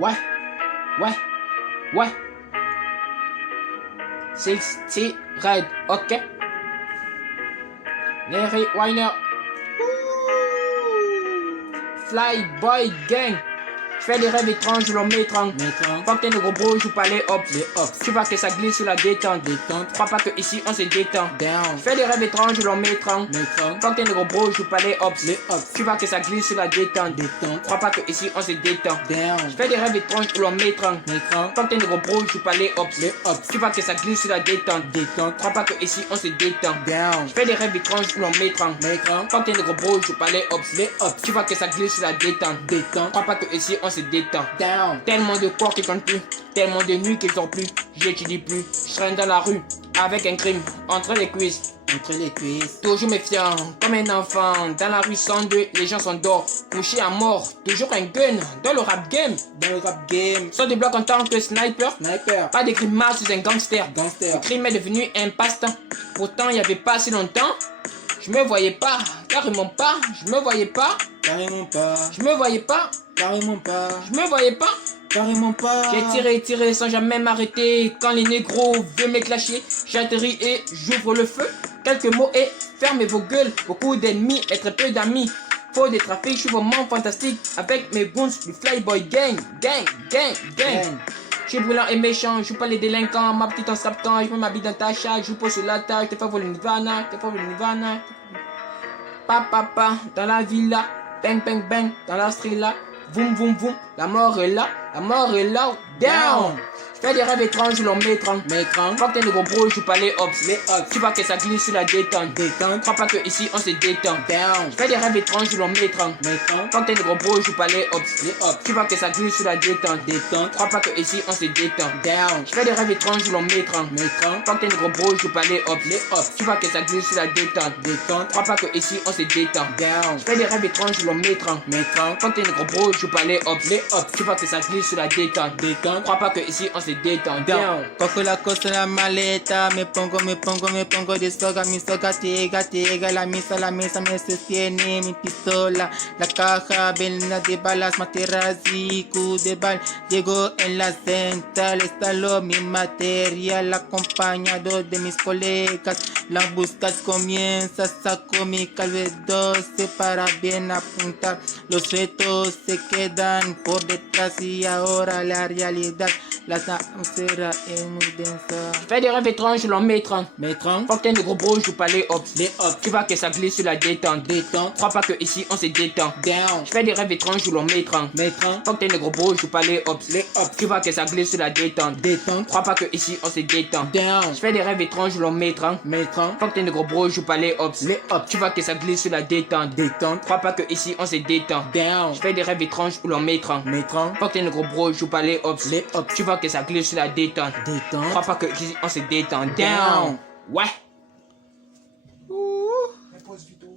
Ouais, ouais, ouais. C'est Red, ok. Larry Weiner. Flyboy Gang. Je fais des rêves étranges, je l'en mets étrange. Fontaine de gros bro, joue pas les hops. Tu vois que ça glisse sur la détente. Crois pas que ici on se détend. Je fais des rêves étranges, je l'en mets étrange. Fontaine de gros bro, joue pas les hops. Tu vois que ça glisse sur la détente. Crois pas que ici on se détend. Je fais des rêves étranges, je l'en mets étrange. Fontaine de gros bro, joue pas les hops. Tu vois que ça glisse sur la détente. Crois pas que ici on se détend. Je fais des rêves étranges, je l'en mets étrange. Fontaine de gros bro, joue pas les hops. Tu vois que ça glisse sur la détente. Crois pas que ici on se détend. Tellement de corps qui comptent plus, tellement de nuits qui sortent plus, j'étudie plus, je traîne dans la rue avec un crime entre les cuisses. Toujours méfiant, comme un enfant, dans la rue sans deux, les gens sont dehors, couchés à mort, toujours un gun, dans le rap game. Sort des blocs en tant que sniper, pas de crime sous un gangster. Le crime est devenu un passe-temps, pourtant il y avait pas si longtemps, je me voyais pas, carrément pas, je me voyais pas, je me voyais pas, je me voyais pas. J'ai tiré sans jamais m'arrêter. Quand les négros veulent m'éclacher, j'atterris et j'ouvre le feu. Quelques mots et fermez vos gueules. Beaucoup d'ennemis et très peu d'amis. Faut des trafics, je suis vraiment fantastique. Avec mes boons du Flyboy Gang. Je suis brûlant et méchant, je joue pas les délinquants. Ma petite en saptant, je mets ma bille dans ta chatte. Je pose sur la table, je te fais voler une Nirvana. Papa, dans la villa. Bang, bang, bang, dans la street là. Voum, voum, voum, la mort est là, down. Je fais des rêves étranges, je l'en mets étrange. Fontaine de gros bro, je joue pas les hops. Tu vois que ça glisse sur la détente. Crois pas que ici on se détend. Je fais des rêves étranges, je l'en mets étrange. Fontaine de gros bro, je joue pas les hops. Tu vois que ça glisse sur la détente. Crois pas que ici on se détend. Je fais des rêves étranges, je l'en mets étrange. Fontaine de gros bro, je joue pas les hops. Tu vois que ça glisse sur la détente. Crois pas que ici on se détend. Je fais des rêves étranges, je l'en mets étrange. Fontaine de gros bro, je joue pas les hops. Tu vois que ça glisse sur la détente. Crois pas que ici on se détend. Cojo la cosa la maleta, me pongo de soga, mi soga tega, la mesa me sostiene mi pistola, la caja llena de balas, materazzico de bal, llego en la central, instaló mi material, acompañado de mis colegas, la búsqueda comienza, saco mi calve 12 para bien apuntar, los retos se quedan por detrás y ahora la realidad, la atmosphère est muy densa. Je fais des rêves étranges, je l'en mets étrange. Fontaine de gros bro, je joue pas les hops. Tu vois que ça glisse sur la détente. Crois pas que ici on se détend. Je fais des rêves étranges, je l'en mets étrange. Fontaine de gros bro, je joue pas les hops. Tu vois que ça glisse sur la détente. Crois pas que ici on se détend. Je fais des rêves étranges, je l'en mets étrange. Fontaine de gros bro, je joue pas les hops. Tu vois que ça glisse sur la détente. Crois pas que ici on se détend. Je fais des rêves étranges, je l'en mets étrange. Fontaine de gros bro, je joue pas les hops. Tu vois que ça glisse sur la détente. Crois pas que ici on se détend. Down. Ouais. Pause vidéo.